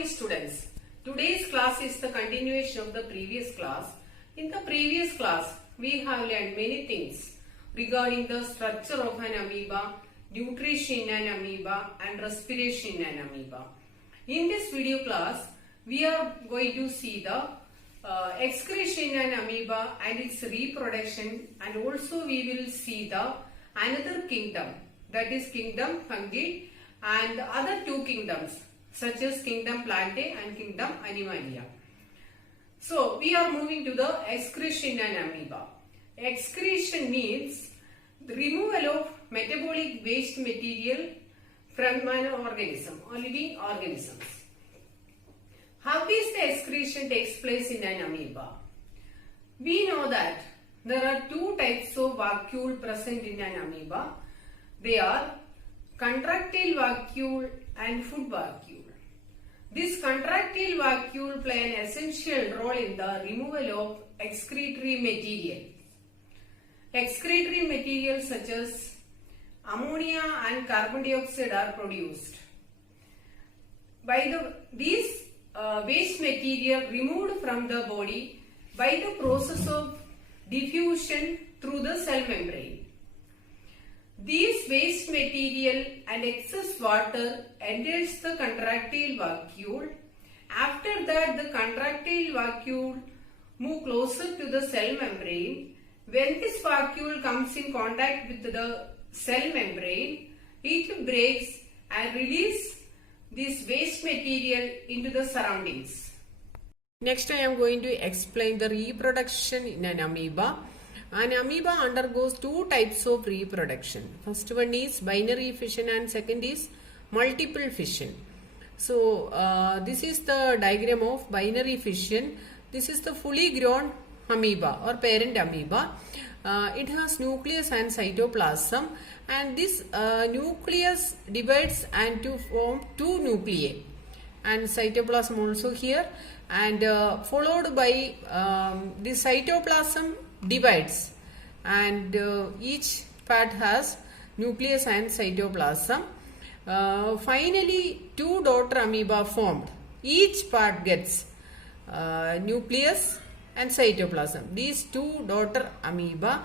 morning, students. Today's class is the continuation of the previous class. In the previous class, we have learned many things regarding the structure of an amoeba, nutrition in an amoeba, and respiration in an amoeba. In this video class, we are going to see the excretion in an amoeba and its reproduction, and also we will see the another kingdom, that is kingdom fungi, and other two kingdoms such as kingdom plantae and kingdom animalia. So we are moving to the excretion in an amoeba. Excretion means the removal of metabolic waste material from an organism or living organisms. How does the excretion takes place in an amoeba? We know that there are two types of vacuole present in an amoeba. They are contractile vacuole and food vacuole. This contractile vacuole play an essential role in the removal of excretory material. Excretory materials such as ammonia and carbon dioxide are produced. These waste material removed from the body by the process of diffusion through the cell membrane. These waste material and excess water enters the contractile vacuole. After that, the contractile vacuole move closer to the cell membrane. When this vacuole comes in contact with the cell membrane, it breaks and releases this waste material into the surroundings. Next, I am going to explain the reproduction in an amoeba. An amoeba undergoes two types of reproduction. First one is binary fission and second is multiple fission. So, this is the diagram of binary fission. This is the fully grown amoeba or parent amoeba. It has nucleus and cytoplasm, and this nucleus divides and to form two nuclei, and cytoplasm also here, and followed by the cytoplasm divides, and each part has nucleus and cytoplasm. Finally, two daughter amoeba formed. Each part gets nucleus and cytoplasm. These two daughter amoeba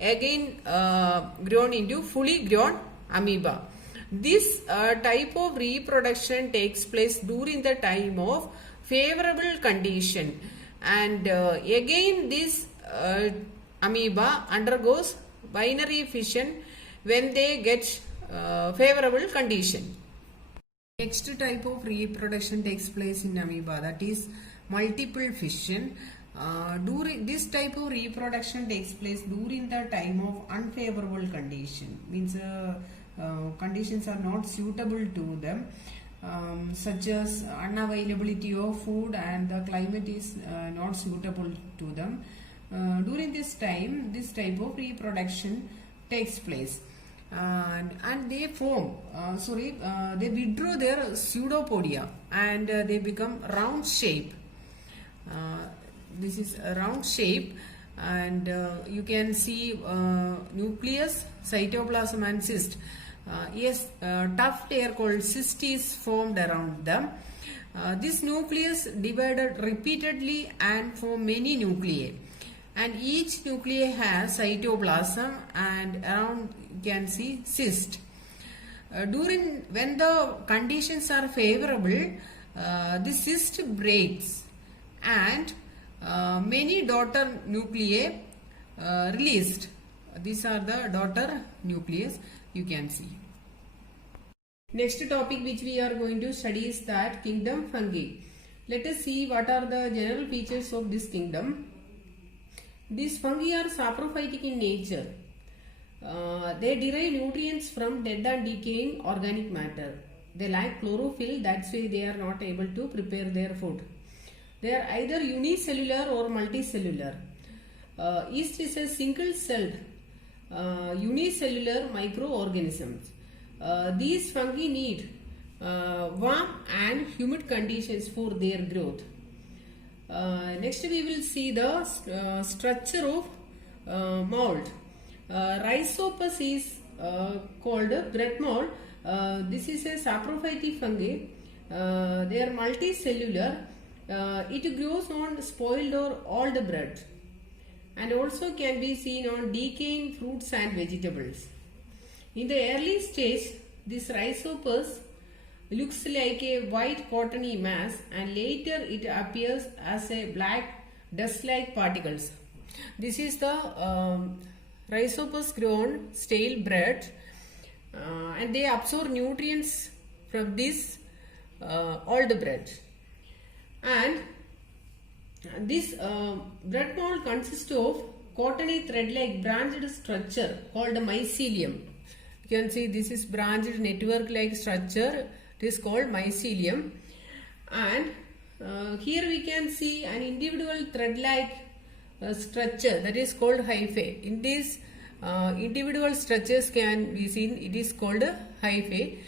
again grown into fully grown amoeba. This type of reproduction takes place during the time of favorable condition, and again this amoeba undergoes binary fission when they get favorable condition. Next type of reproduction takes place in amoeba, that is multiple fission. During this type of reproduction takes place during the time of unfavorable condition, means conditions are not suitable to them, such as unavailability of food and the climate is not suitable to them. During this time, this type of reproduction takes place, and they form they withdraw their pseudopodia and they become round shape. This is a round shape, and you can see nucleus, cytoplasm and cyst. Yes, tough layer called cyst is formed around them. This nucleus divided repeatedly and form many nuclei, and each nuclei has cytoplasm, and around you can see cyst. When the conditions are favorable, the cyst breaks and many daughter nuclei released. These are the daughter nucleus you can see. Next topic which we are going to study is that kingdom fungi. Let us see what are the general features of this kingdom. These fungi are saprophytic in nature. They derive nutrients from dead and decaying organic matter. They lack chlorophyll, that's why they are not able to prepare their food. They are either unicellular or multicellular. Yeast is a single-celled unicellular microorganisms. These fungi need warm and humid conditions for their growth. Next we will see the structure of mold. Rhizopus is called bread mold. This is a saprophytic fungi. they are multicellular. It grows on spoiled or old bread and also can be seen on decaying fruits and vegetables. In the early stage, this rhizopus looks like a white cottony mass and later it appears as a black dust-like particles. This is the rhizopus grown stale bread and they absorb nutrients from this old bread. And this bread mold consists of cottony thread-like branched structure called mycelium. You can see this is branched network-like structure. It is called mycelium. And here we can see an individual thread-like structure that is called hyphae. In these individual structures can be seen. It is called hyphae.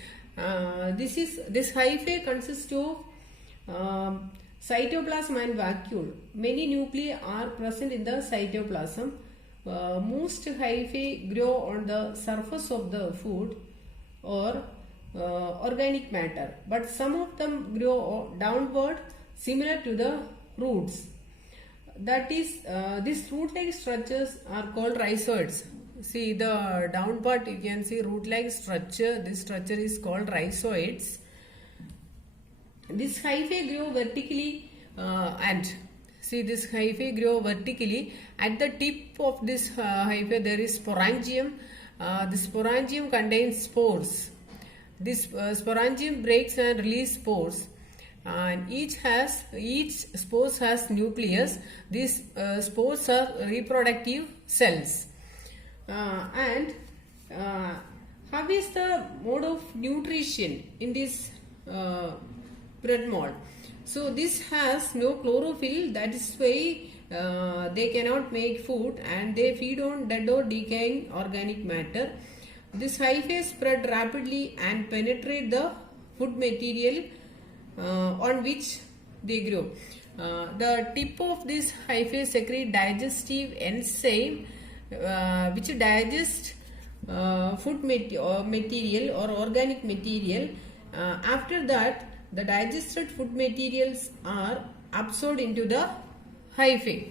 This hyphae consists of cytoplasm and vacuole. Many nuclei are present in the cytoplasm. Most hyphae grow on the surface of the food or organic matter, but some of them grow downward, similar to the roots. That is, these root-like structures are called rhizoids. See the down part, you can see root-like structure. This structure is called rhizoids. This hyphae grow vertically and see this hyphae grow vertically. At the tip of this hyphae there is sporangium. This sporangium contains spores. This sporangium breaks and releases spores. And each spores has nucleus. These spores are reproductive cells. And how is the mode of nutrition in this bread mold? So this has no chlorophyll, that is why they cannot make food and they feed on dead or decaying organic matter. This hyphae spread rapidly and penetrate the food material on which they grow. The tip of this hyphae secrete digestive enzyme which digest food material or organic material. After that, the digested food materials are absorbed into the hyphae.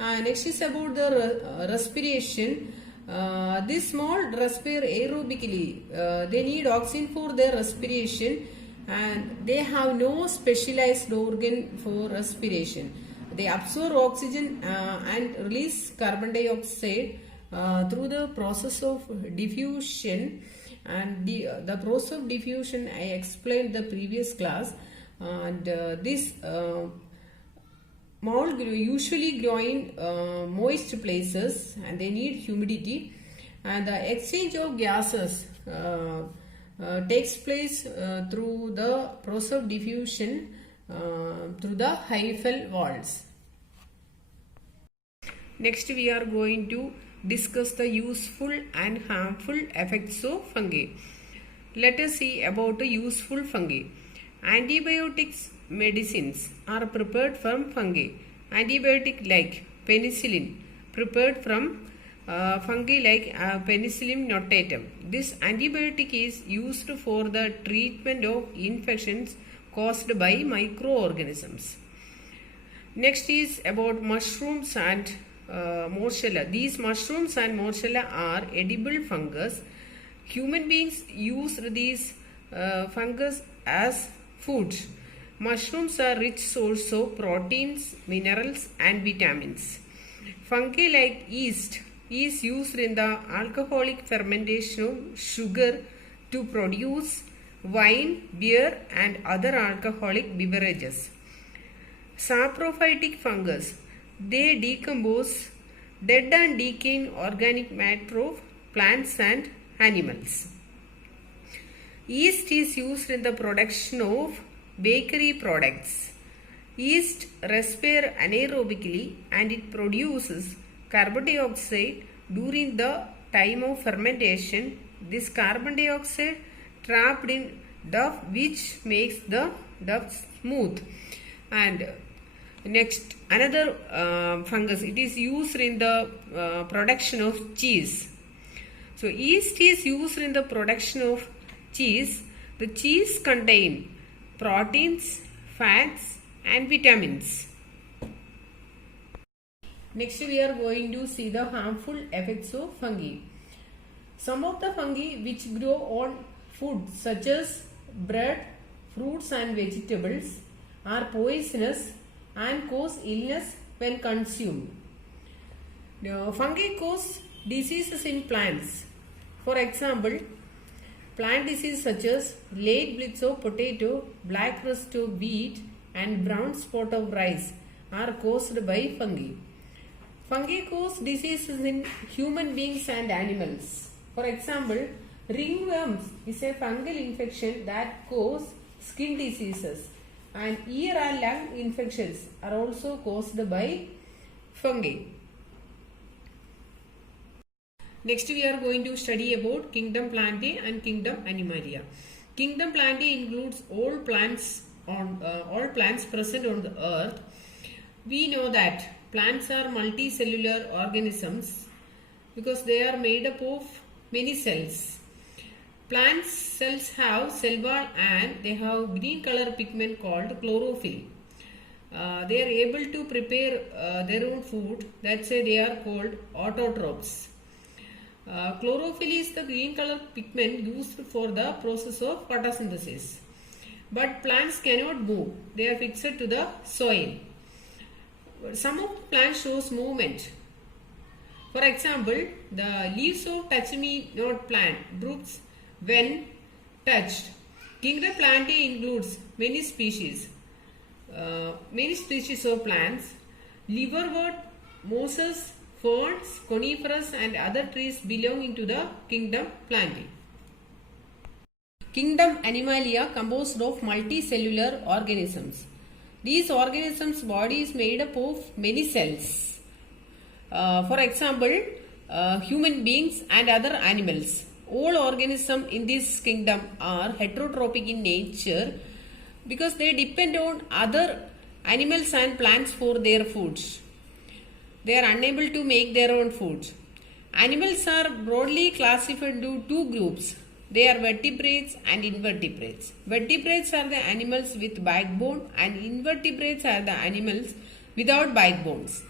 Next is about the respiration. This mold respire aerobically. They need oxygen for their respiration and they have no specialized organ for respiration. They absorb oxygen and release carbon dioxide through the process of diffusion. And the process of diffusion I explained the previous class. And this mold usually grow in moist places and they need humidity. And the exchange of gases takes place through the process of diffusion through the hyphal walls. Next we are going to discuss the useful and harmful effects of fungi. Let us see about the useful fungi. Antibiotics medicines are prepared from fungi. Antibiotic like penicillin prepared from fungi like Penicillium notatum. This antibiotic is used for the treatment of infections caused by microorganisms. Next is about mushrooms and Morchella. These mushrooms and Morchella are edible fungus. Human beings use these fungus as food. Mushrooms are rich source of proteins, minerals and vitamins. Fungi like yeast is used in the alcoholic fermentation of sugar to produce wine, beer and other alcoholic beverages. Saprophytic fungus. They decompose dead and decaying organic matter of plants and animals. Yeast is used in the production of bakery products. Yeast respires anaerobically and it produces carbon dioxide during the time of fermentation. This carbon dioxide trapped in dough which makes the dough smooth. And next, another fungus, it is used in the production of cheese. So yeast is used in the production of cheese. The cheese contain proteins, fats and vitamins. Next we are going to see the harmful effects of fungi. Some of the fungi which grow on food such as bread, fruits and vegetables are poisonous and cause illness when consumed. Now, fungi cause diseases in plants. For example, plant diseases such as late blitz of potato, black rust of wheat and brown spot of rice are caused by fungi. Fungi cause diseases in human beings and animals. For example, ringworms is a fungal infection that causes skin diseases, and ear and lung infections are also caused by fungi. Next we are going to study about kingdom Plantae and kingdom Animalia. Kingdom Plantae includes all plants present on the earth. We know that plants are multicellular organisms because they are made up of many cells. Plant cells have cell wall and they have green color pigment called chlorophyll. They are able to prepare their own food. That's why they are called autotrophs. Chlorophyll is the green color pigment used for the process of photosynthesis. But plants cannot move. They are fixed to the soil. Some of the plants shows movement. For example, the leaves of touch-me-not plant droops when touched. Kingdom Plantae includes many species of plants. Liverwort, mosses, ferns, coniferous and other trees belonging to the kingdom Plantae. Kingdom Animalia composed of multicellular organisms. These organisms' body is made up of many cells. For example, human beings and other animals. All organisms in this kingdom are heterotrophic in nature because they depend on other animals and plants for their foods. They are unable to make their own food. Animals are broadly classified into two groups. They are vertebrates and invertebrates. Vertebrates are the animals with backbone and invertebrates are the animals without backbones.